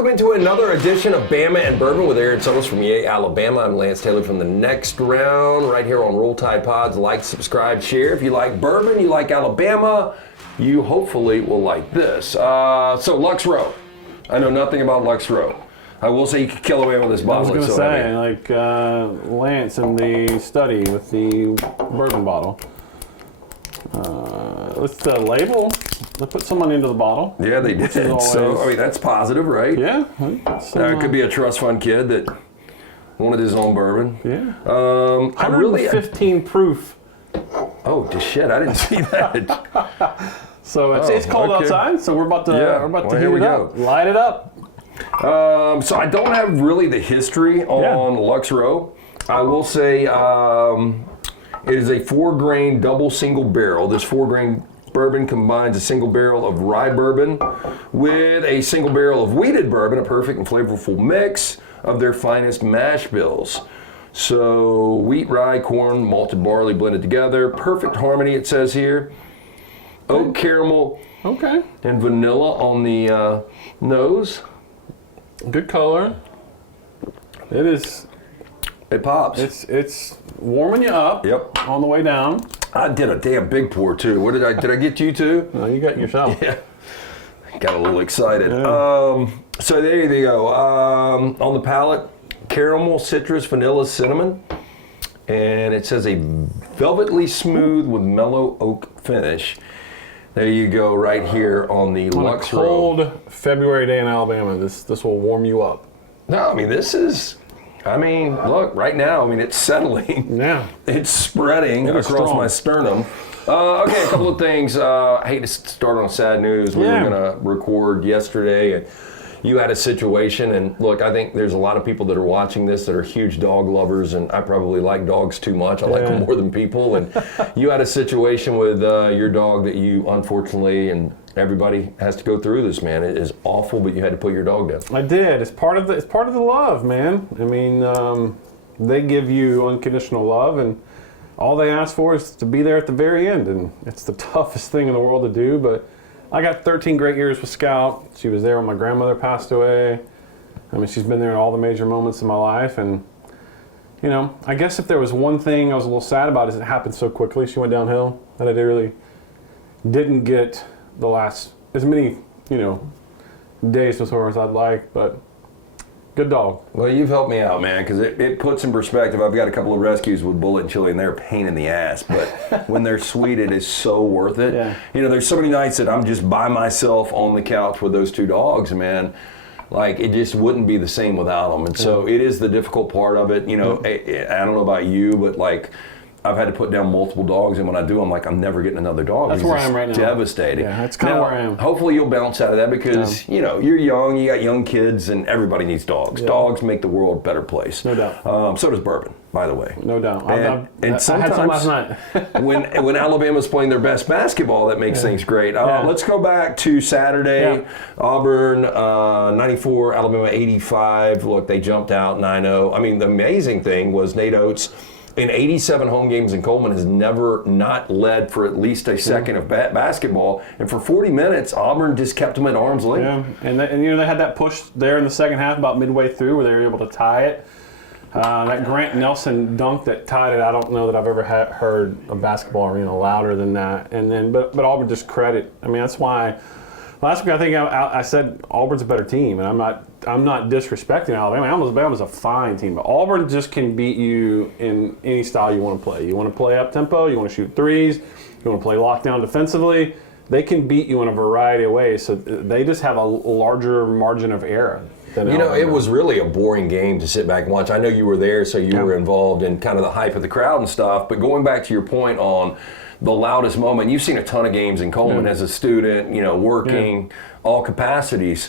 welcome into another edition of Bama and Bourbon with Aaron Suttles from Yea, Alabama. I'm Lance Taylor from the Next Round, right here on Roll Tide Pods. Like, subscribe, share. If you like bourbon, you like Alabama, you hopefully will like this. So Lux Row. I know nothing about Lux Row. I will say you could kill away with this bottle. I was going to say, Lance in the study with the bourbon bottle. Let's the label. They put someone into the bottle. Yeah, they did. So, I mean, that's positive, right? Yeah. It could be a trust fund kid that wanted his own bourbon. Yeah. 115 proof. Oh, shit! I didn't see that. So it's cold outside. So we're about to heat it up. Light it up. So I don't have really the history on Lux Row. I will say it is a 4-grain double single barrel. This 4-grain bourbon combines a single barrel of rye bourbon with a single barrel of wheated bourbon, a perfect and flavorful mix of their finest mash bills. So wheat, rye, corn, malted barley blended together. Perfect harmony, it says here. Oak caramel and vanilla on the nose. Good color. It is. It pops. It's warming you up. Yep. On the way down. I did a damn big pour too. What did I get you too? No, you got yourself. Yeah. Got a little excited. Yeah. So there you go. On the palate, caramel, citrus, vanilla, cinnamon. And it says a velvetly smooth with mellow oak finish. There you go, right here on the Lux Row. Cold February day in Alabama, this will warm you up. No, I mean, look, right now, it's settling. Yeah. It's spreading across my sternum. Okay, a couple of things. I hate to start on sad news. We were going to record yesterday, and you had a situation. And look, I think there's a lot of people that are watching this that are huge dog lovers, and I probably like dogs too much. I like them more than people. And you had a situation with your dog that you, unfortunately, and everybody has to go through this, man. It is awful, but you had to put your dog down. I did. It's part of the love, man. I mean, they give you unconditional love, and all they ask for is to be there at the very end, and it's the toughest thing in the world to do. But I got 13 great years with Scout. She was there when my grandmother passed away. I mean, she's been there in all the major moments in my life, and I guess if there was one thing I was a little sad about is it happened so quickly. She went downhill, and I really didn't get the last as many days with her as I'd like, but good dog. Well, you've helped me out, man, because it puts in perspective. I've got a couple of rescues with Bullet and Chili, and they're a pain in the ass, but when they're sweet, it is so worth it. Yeah. There's so many nights that I'm just by myself on the couch with those two dogs, man. Like, it just wouldn't be the same without them. And so it is the difficult part of it. I don't know about you, but like, I've had to put down multiple dogs, and when I do, I'm like, I'm never getting another dog. That's where I am right now. Devastating. Yeah, that's kind of where I am. Hopefully you'll bounce out of that because, you're young, you got young kids, and everybody needs dogs. Yeah. Dogs make the world a better place. No doubt. So does bourbon, by the way. No doubt. And sometimes, I had some last night. when Alabama's playing their best basketball, that makes things great. Let's go back to Saturday. Auburn, 94, Alabama 85. Look, they jumped out 9-0. I mean, the amazing thing was Nate Oates, in 87 home games in Coleman, has never not led for at least a second of basketball. And for 40 minutes, Auburn just kept them at arm's length. Yeah, and they had that push there in the second half about midway through where they were able to tie it. That Grant Nelson dunk that tied it, I don't know that I've ever heard a basketball arena louder than that. And then, but Auburn just credit. I mean, that's why last week I think I said Auburn's a better team, and I'm not disrespecting Alabama. Alabama's a fine team, but Auburn just can beat you in any style you want to play. You want to play up tempo, you want to shoot threes, you want to play lockdown defensively. They can beat you in a variety of ways. So they just have a larger margin of error. It was really a boring game to sit back and watch. I know you were there, so you were involved in kind of the hype of the crowd and stuff. But going back to your point on the loudest moment, you've seen a ton of games in Coleman as a student, working all capacities.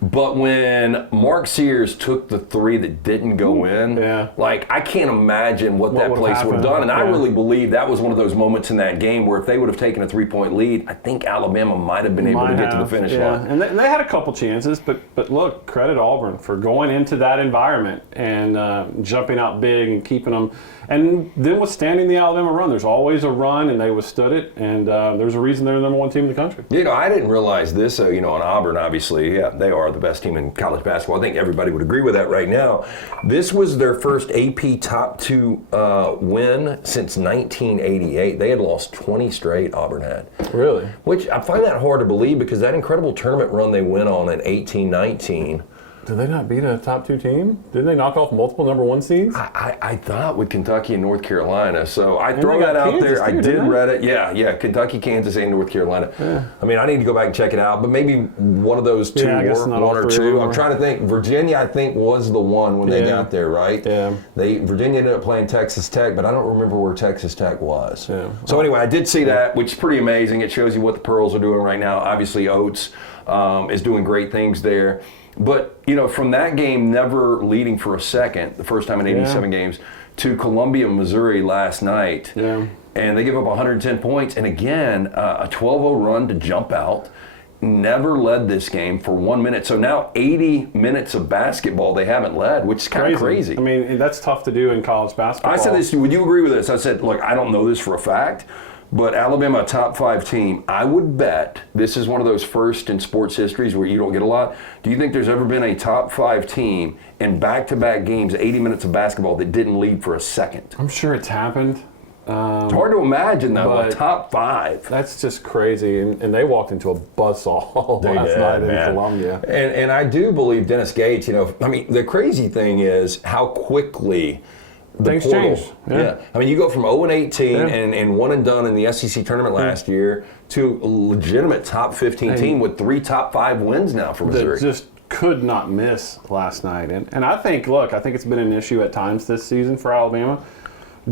But when Mark Sears took the three that didn't go in, like, I can't imagine what that place would have done. And I really believe that was one of those moments in that game where if they would have taken a 3-point lead, I think Alabama might have been able to get to the finish line. And they had a couple chances, but look, credit Auburn for going into that environment and jumping out big and keeping them. And then withstanding the Alabama run. There's always a run, and they withstood it. And there's a reason they're the number one team in the country. I didn't realize this. On Auburn, obviously, they are the best team in college basketball. I think everybody would agree with that right now. This was their first AP top 2 win since 1988. They had lost 20 straight, Auburn had. Really? Which I find that hard to believe because that incredible tournament run they went on in 18-19. Did they not beat a top 2 team? Didn't they knock off multiple number 1 seeds? I thought with Kentucky and North Carolina. So I throw they that got out Kansas there. too, I did didn't they? read it. Yeah. Kentucky, Kansas, and North Carolina. Yeah. I mean, I need to go back and check it out, but maybe one of those two, Yeah, I guess or not one all or three two. of them I'm trying to think. Virginia, I think, was the one when they Yeah. got there, right? Yeah. Virginia ended up playing Texas Tech, but I don't remember where Texas Tech was. Yeah. So anyway, I did see that, which is pretty amazing. It shows you what the Pearls are doing right now. Obviously, Oates is doing great things there. But, from that game never leading for a second, the first time in 87 games, to Columbia, Missouri last night. Yeah. And they give up 110 points. And again, a 12-0 run to jump out. Never led this game for 1 minute. So now 80 minutes of basketball they haven't led, which is kind of crazy. I mean, that's tough to do in college basketball. I said this, would you agree with this? I said, look, I don't know this for a fact, but Alabama, a top 5 team, I would bet this is one of those first in sports histories where you don't get a lot. Do you think there's ever been a top 5 team in back-to-back games, 80 minutes of basketball, that didn't lead for a second? I'm sure it's happened. It's hard to imagine, though, a top 5. That's just crazy. And they walked into a buzzsaw last night in Columbia. And I do believe Dennis Gates, I mean, the crazy thing is how quickly things change. Yeah. I mean, you go from 0-18 Yeah. and one and done in the SEC tournament last year to a legitimate top 15 team with 3 top 5 wins now for Missouri. That just could not miss last night. And I think it's been an issue at times this season for Alabama.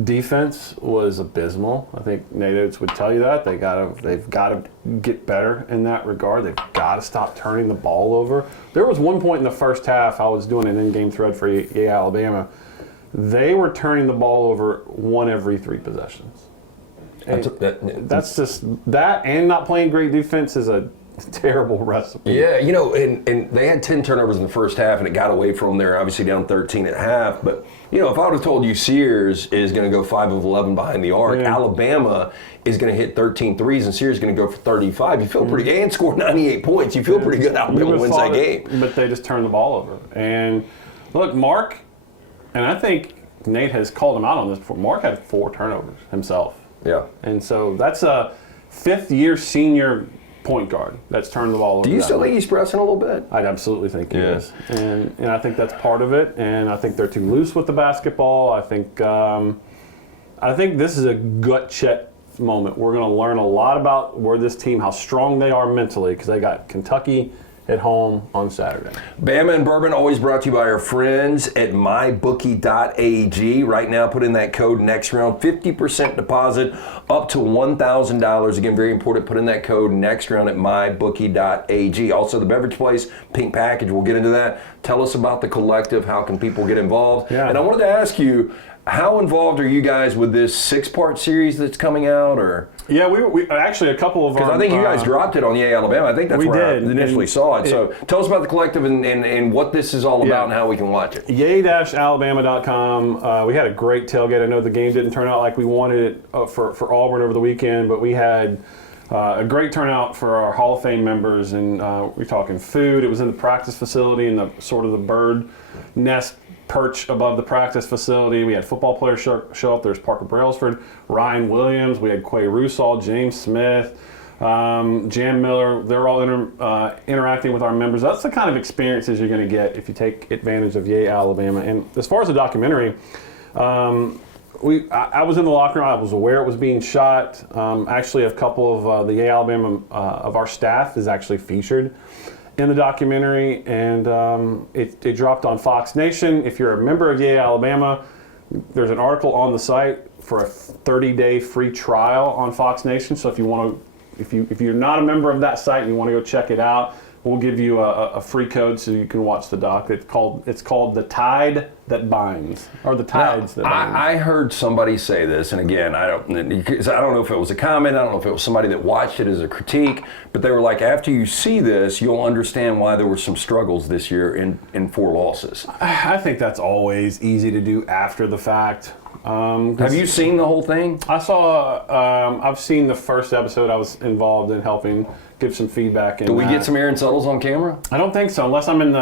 Defense was abysmal. I think Nate Oates would tell you that. They've got to get better in that regard. They've got to stop turning the ball over. There was one point in the first half, I was doing an in-game thread for Yay Alabama. They were turning the ball over 1 every 3 possessions. That's just that, and not playing great defense is a terrible recipe. Yeah, and they had 10 turnovers in the first half, and it got away from them. They're obviously down 13 at half. But, if I would have told you Sears is going to go 5 of 11 behind the arc, Alabama is going to hit 13 threes, and Sears is going to go for 35, you feel pretty good. And score 98 points. You feel pretty good Alabama wins that game. But they just turned the ball over. And, look, Mark, and I think Nate has called him out on this before, Mark had 4 turnovers himself. Yeah. And so that's a 5th-year senior point guard that's turned the ball over. Do you still think he's pressing a little bit? I absolutely think he is. And I think that's part of it. And I think they're too loose with the basketball. I think this is a gut check moment. We're going to learn a lot about where this team, how strong they are mentally, because they got Kentucky at home on Saturday. Bama and Bourbon, always brought to you by our friends at mybookie.ag. Right now, put in that code next round, 50% deposit up to $1,000. Again, very important, put in that code next round at mybookie.ag. Also, the Beverage Place, pink package, we'll get into that. Tell us about the collective, how can people get involved? Yeah. And I wanted to ask you, how involved are you guys with this 6-part series that's coming out? Or Yeah, we actually a couple of our. because I think you guys dropped it on Yay Alabama. I think that's where I initially saw it. So tell us about the collective and what this is all about and how we can watch it. Yay-alabama.com. We had a great tailgate. I know the game didn't turn out like we wanted it for Auburn over the weekend, but we had a great turnout for our Hall of Fame members, and we're talking food. It was in the practice facility in the sort of the bird nest perch above the practice facility. We had football players show up. There's Parker Brailsford, Ryan Williams. We had Quay Rusall, James Smith, Jan Miller. They're all interacting with our members. That's the kind of experiences you're going to get if you take advantage of Yay Alabama. And as far as the documentary, I was in the locker room. I was aware it was being shot. Actually, a couple of the Yay Alabama of our staff is actually featured in the documentary, and it dropped on Fox Nation. If you're a member of Yay Alabama, there's an article on the site for a 30-day free trial on Fox Nation. So if you want to, if you're not a member of that site and you want to go check it out, we'll give you a free code so you can watch the doc. It's called The Tide That Binds, or The Tides That Binds. I heard somebody say this, and again, I don't know if it was a comment, I don't know if it was somebody that watched it as a critique, but they were like, after you see this, you'll understand why there were some struggles this year in 4 losses. I think that's always easy to do after the fact. Have you seen the whole thing? I saw. I've seen the first episode. I was involved in helping give some feedback. Do we get some Aaron Suttles on camera? I don't think so, unless I'm in the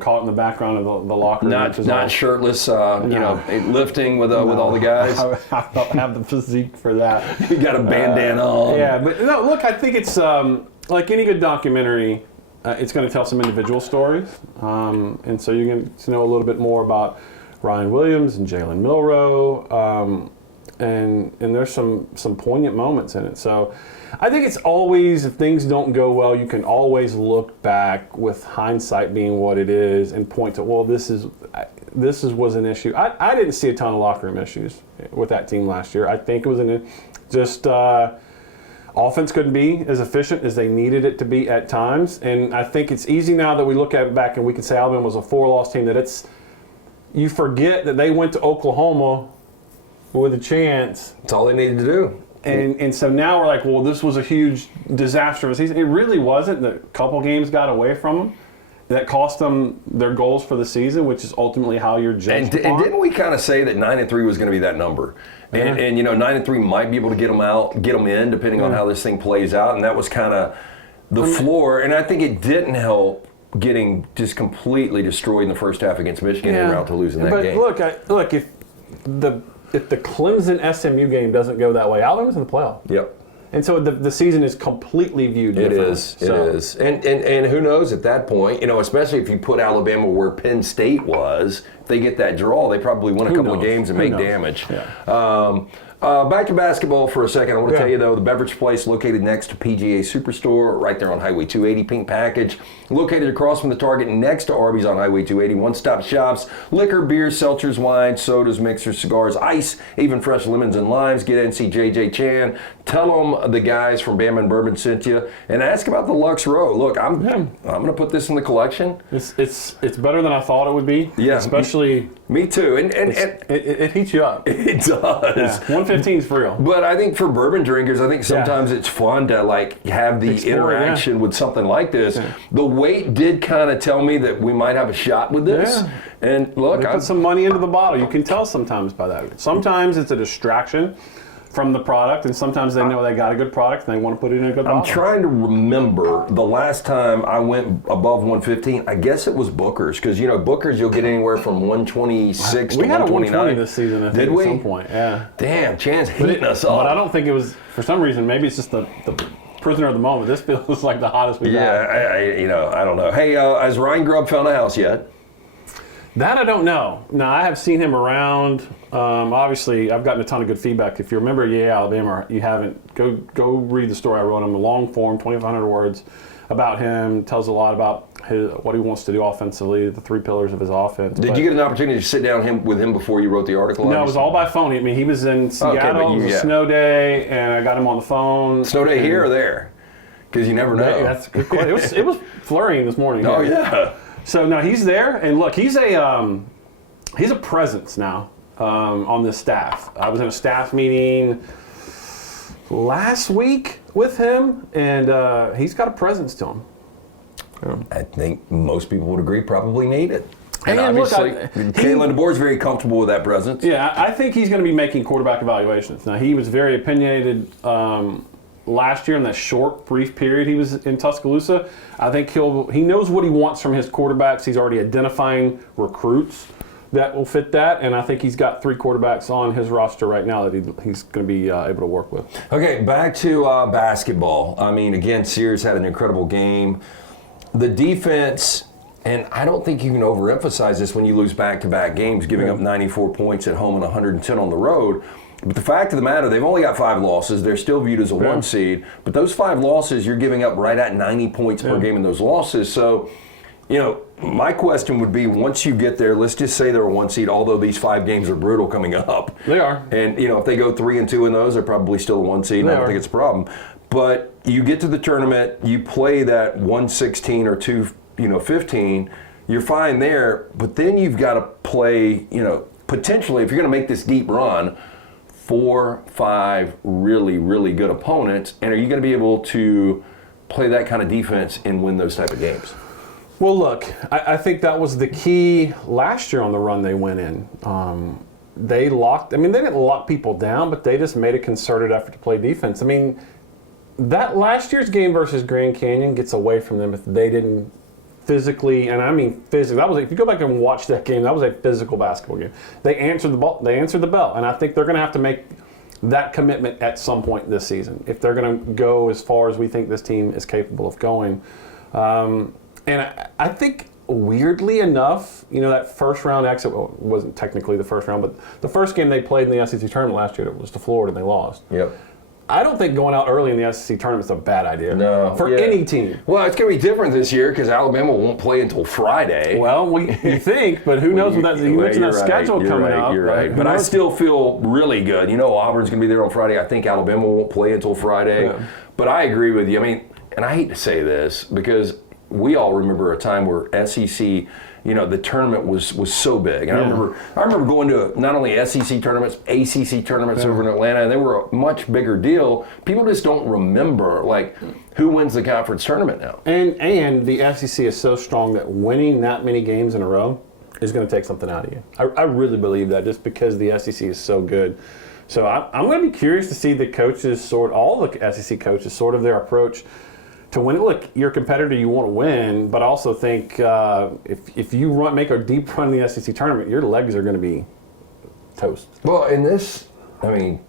caught in the background of the locker room. Not shirtless, lifting with all the guys. I don't have the physique for that. You got a bandana on. Yeah, but no. Look, I think it's like any good documentary. It's going to tell some individual stories, and so you're going to know a little bit more about Ryan Williams and Jalen Milroe, and there's some poignant moments in it. So I think it's always, if things don't go well, you can always look back with hindsight being what it is and point to, well, this was an issue. I didn't see a ton of locker room issues with that team last year. I think it was offense couldn't be as efficient as they needed it to be at times. And I think it's easy now that we look at it back and we can say Alabama was a 4-loss team, that you forget that they went to Oklahoma with a chance. That's all they needed to do. And so now we're like, well, this was a huge disaster of a season. It really wasn't. The couple games got away from them. That cost them their goals for the season, which is ultimately how you're judged. And didn't we kind of say that 9-3 was going to be that number? And 9-3 might be able to get them in, depending on how this thing plays out. And that was kind of the floor. And I think it didn't help getting just completely destroyed in the first half against Michigan and route to losing that game. But look, if the Clemson SMU game doesn't go that way, Alabama's in the playoff. Yep. And so the season is completely viewed differently. It is. And who knows at that point, especially if you put Alabama where Penn State was, if they get that draw, they probably win a couple of games and make damage. Yeah. Back to basketball for a second. I want to tell you, though, the Beverage place located next to PGA Superstore, right there on Highway 280, Pink Package. Located across from the Target next to Arby's on Highway 280. One-stop shops, liquor, beers, seltzers, wines, sodas, mixers, cigars, ice, even fresh lemons and limes. Get in, see JJ Chan. Tell them the guys from Bama and Bourbon sent you, and ask about the Lux Row. Look, I'm going to put this in the collection. It's better than I thought it would be. Yeah, especially me too. And it heats you up. It does. Yeah. 115 is for real. But I think for bourbon drinkers, I think sometimes it's fun to have the interaction with something like this. Yeah. The weight did kind of tell me that we might have a shot with this. Yeah. And look, they put some money into the bottle. You can tell sometimes by that. Sometimes it's a distraction from the product, and sometimes they know they got a good product and they want to put it in a good bottle. I'm trying to remember the last time I went above 115. I guess it was Booker's, because Booker's you'll get anywhere from 126 to 129. We had a 120 this season, I think, Did we? At some point. Yeah. Damn, Chan's hitting us up. But I don't think it was, for some reason, maybe it's just the prisoner of the moment. This feels like the hottest we've had. Yeah, I don't know. Hey, has Ryan Grubb found a house yet? That I don't know. No, I have seen him around. Obviously, I've gotten a ton of good feedback. If you remember Alabama, you haven't, go read the story I wrote him, a long form, 2,500 words about him. Tells a lot about what he wants to do offensively, the 3 pillars of his offense. Did you get an opportunity to sit down with him before you wrote the article? No, it was all by phone. I mean, he was in Seattle. It was a snow day, and I got him on the phone. Snow day here or there? Because you never know. That's a good question. It was flurrying this morning. Oh, yeah. So no, he's there, and look, he's a presence now on this staff. I was in a staff meeting last week with him, and he's got a presence to him. I think most people would agree probably need it. And look, obviously, Kalen DeBoer's very comfortable with that presence. Yeah, I think he's going to be making quarterback evaluations. Now, he was very opinionated last year in that short, brief period he was in Tuscaloosa. I think he knows what he wants from his quarterbacks. He's already identifying recruits that will fit that, and I think he's got 3 quarterbacks on his roster right now that he's going to be able to work with. Okay, back to basketball. I mean, again, Sears had an incredible game. The defense, and I don't think you can overemphasize this when you lose back-to-back games, giving up 94 points at home and 110 on the road. But the fact of the matter, they've only got 5 losses. They're still viewed as a 1 seed. But those 5 losses, you're giving up right at 90 points per game in those losses. So, my question would be, once you get there, let's just say they're a 1 seed, although these 5 games are brutal coming up. They are. And, if they go 3-2 in those, they're probably still a 1 seed. I don't think it's a problem. But you get to the tournament, you play that 116 or 215, you're fine there. But then you've got to play, potentially, if you're going to make this deep run, 4, 5 really, really good opponents, and are you going to be able to play that kind of defense and win those type of games? Well, look, I think that was the key last year on the run they went in. They didn't lock people down, but they just made a concerted effort to play defense. I mean, that last year's game versus Grand Canyon gets away from them if they didn't physically, and I mean physically. That was, if you go back and watch that game, that was a physical basketball game. They answered the ball. They answered the bell, and I think they're going to have to make that commitment at some point this season if they're going to go as far as we think this team is capable of going. And I think, weirdly enough, that first round exit wasn't technically the first round, but the first game they played in the SEC tournament last year, it was to Florida, and they lost. Yep. I don't think going out early in the SEC tournament is a bad idea. No. For any team. Well, it's going to be different this year because Alabama won't play until Friday. Well, you think, but who knows what that, you mentioned that schedule coming up. You're right. But I still feel really good. Auburn's going to be there on Friday. I think Alabama won't play until Friday. Yeah. But I agree with you. I mean, and I hate to say this because we all remember a time where SEC, the tournament was so big. And I remember going to not only SEC tournaments, ACC tournaments over in Atlanta, and they were a much bigger deal. People just don't remember, who wins the conference tournament now. And the SEC is so strong that winning that many games in a row is going to take something out of you. I really believe that just because the SEC is so good. So I'm going to be curious to see the coaches all the SEC coaches, sort of their approach to win. Look, you're a competitor, you want to win, but I also think if you make a deep run in the SEC tournament, your legs are going to be toast. Well, in this, I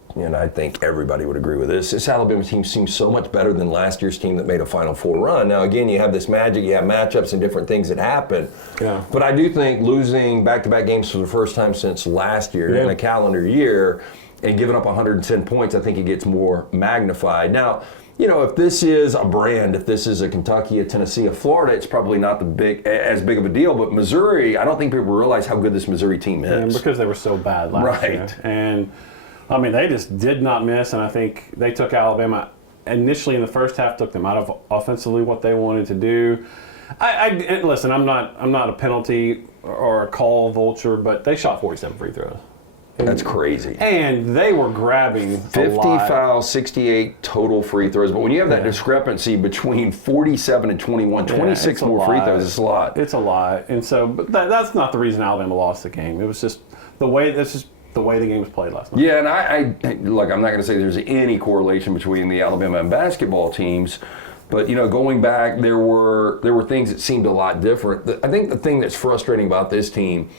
think everybody would agree with this. This Alabama team seems so much better than last year's team that made a Final Four run. Now, again, you have this magic, you have matchups and different things that happen. Yeah. But I do think losing back-to-back games for the first time since last year in a calendar year and giving up 110 points, I think it gets more magnified. Now, if this is a brand, if this is a Kentucky, a Tennessee, a Florida, it's probably not as big of a deal. But Missouri, I don't think people realize how good this Missouri team is. Yeah, because they were so bad last year. And, they just did not miss. And I think they took Alabama initially in the first half, took them out of offensively what they wanted to do. And listen, I'm not a penalty or a call vulture, but they shot 47 free throws. That's crazy. And they were grabbing 50 fouls, 68 total free throws. But when you have that discrepancy between 47 and 21, 26 more free throws, it's a lot. It's a lot. And so, but that's not the reason Alabama lost the game. It was just the way the game was played last night. Yeah, and I look, I'm not going to say there's any correlation between the Alabama and basketball teams. But, going back, there were things that seemed a lot different. I think the thing that's frustrating about this team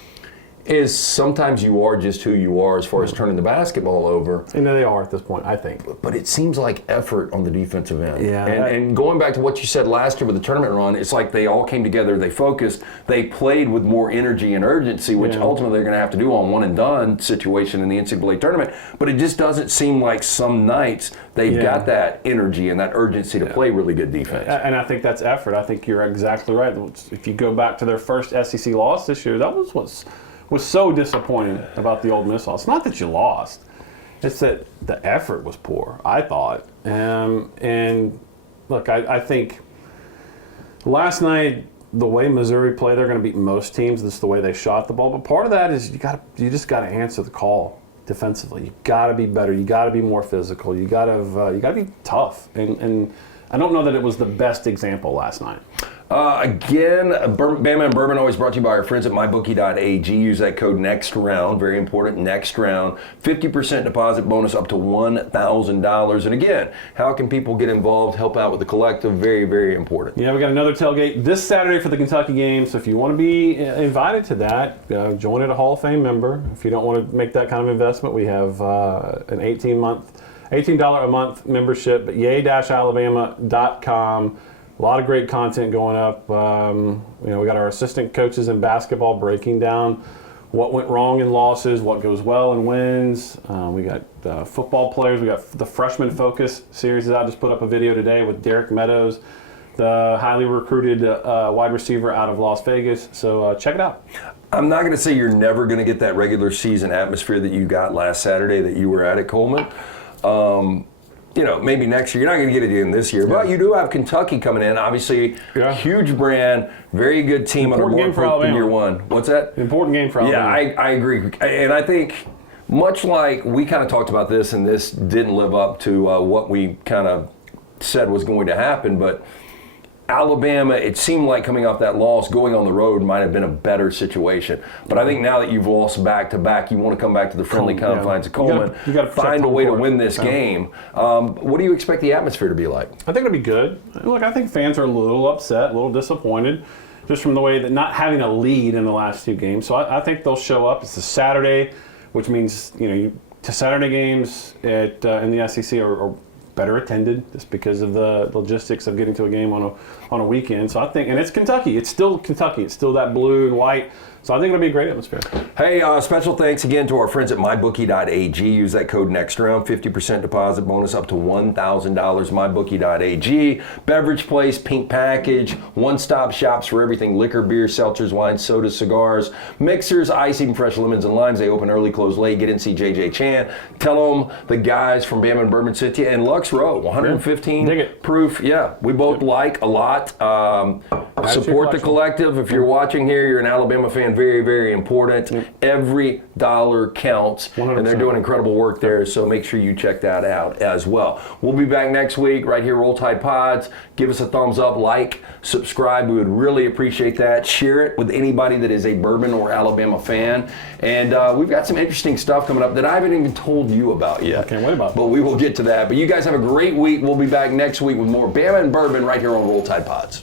is sometimes you are just who you are as far as turning the basketball over. And they are at this point, I think. But it seems like effort on the defensive end. Yeah. And going back to what you said last year with the tournament run, it's like they all came together, they focused, they played with more energy and urgency, which ultimately they're going to have to do on one-and-done situation in the NCAA tournament. But it just doesn't seem like some nights they've got that energy and that urgency to play really good defense. And I think that's effort. I think you're exactly right. If you go back to their first SEC loss this year, that was so disappointing about the Ole Miss loss. Not that you lost. It's that the effort was poor, I thought. And look, I think last night, the way Missouri played, they're going to beat most teams. This is the way they shot the ball. But part of that is you just got to answer the call defensively. You got to be better. You got to be more physical. You got to be tough. And I don't know that it was the best example last night. Again, Bama and Bourbon always brought to you by our friends at mybookie.ag. Use that code NEXTROUND, very important, next round. 50% deposit bonus up to $1,000. And again, how can people get involved, help out with the collective? Very, very important. Yeah, we got another tailgate this Saturday for the Kentucky game. So if you want to be invited to that, join it a Hall of Fame member. If you don't want to make that kind of investment, we have an $18 a month membership at yay-alabama.com. A lot of great content going up. We got our assistant coaches in basketball breaking down what went wrong in losses, what goes well in wins. We got football players. We got the Freshman Focus series. I just put up a video today with Derek Meadows, the highly recruited wide receiver out of Las Vegas. So check it out. I'm not going to say you're never going to get that regular season atmosphere that you got last Saturday that you were at Coleman. Maybe next year. You're not going to get it again this year. But you do have Kentucky coming in. Obviously, huge brand, very good team under Mark Pope in year one. What's that? Important game for Alabama. Yeah, I agree. And I think much like we kind of talked about this, and this didn't live up to what we kind of said was going to happen, but Alabama, it seemed like coming off that loss, going on the road might have been a better situation. But I think now that you've lost back-to-back, you want to come back to the friendly confines of Coleman, you gotta find a way to win this game. What do you expect the atmosphere to be like? I think it'll be good. Look, I think fans are a little upset, a little disappointed, just from the way that not having a lead in the last 2 games. So I think they'll show up. It's a Saturday, which means Saturday games in the SEC are better attended just because of the logistics of getting to a game on a weekend. So I think, and it's Kentucky. It's still Kentucky. It's still that blue and white. So I think it'll be a great atmosphere. Hey, special thanks again to our friends at mybookie.ag. Use that code next round, 50% deposit bonus up to $1,000. Mybookie.ag. Beverage place, pink package, one-stop shops for everything: liquor, beer, seltzers, wines, sodas, cigars, mixers, icing, fresh lemons and limes. They open early, close late. Get in, see JJ Chan. Tell them the guys from Bama and Bourbon sent you. And Lux Row, 115 proof. Yeah, we both like a lot. Support the collective. If you're watching here, you're an Alabama fan. Very, very important. Every dollar counts. 100%. And they're doing incredible work there, so make sure you check that out as well. We'll be back next week right here, Roll Tide Pods. Give us a thumbs up, like, subscribe. We would really appreciate that. Share it with anybody that is a Bourbon or Alabama fan. And we've got some interesting stuff coming up that I haven't even told you about yet. I can't wait about it. But we will get to that. But you guys have a great week. We'll be back next week with more Bama and Bourbon right here on Roll Tide Pods.